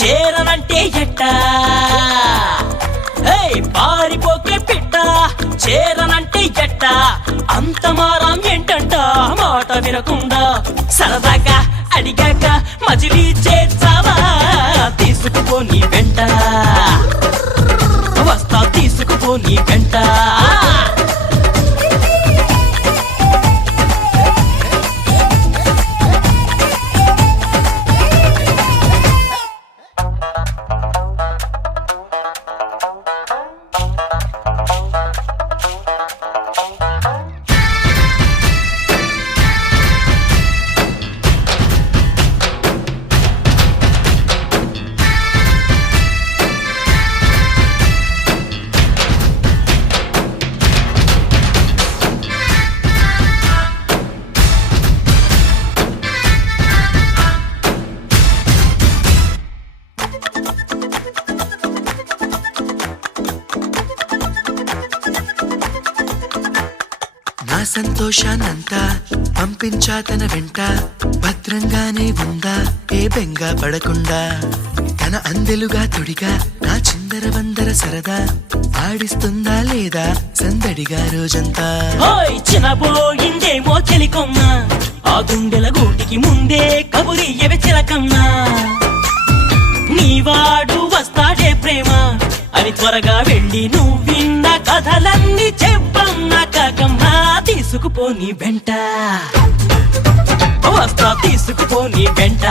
చేరనంటే ఎట్ట పారిపోకే పిట్ట చేరనంటే ఎట్ట అంత మారం ఏంటంట మాట వినకుండా సరదాగా అడిగాక మజిలీ చేర్చావా తీసుకుపో నీ వెంట వస్తా తీసుకుపో నీ వెంట నా సంతోషాన్నంతా పంపించా తన వెంట భద్రంగానే ఉందా ఏ బెంగ పడకుండా తన అందెలుగా తొడిగా నా చిందర వందర సరదా ఆడిస్తుందా లేదా సందడిగా రోజంతా చిన్నపోయిందేమో చెలికొమ్మ ఆ గుండెల గూటికి ముందే కబురియవే చిలకమ్మా నీవాడు వస్తాడే ప్రేమ అని త్వరగా వెళ్ళి నువ్వు విన్న కథలన్నీ చెప్పమ్మా కాకమ్మా తీసుకుపో నీ వెంట వస్తా తీసుకుపో నీ వెంట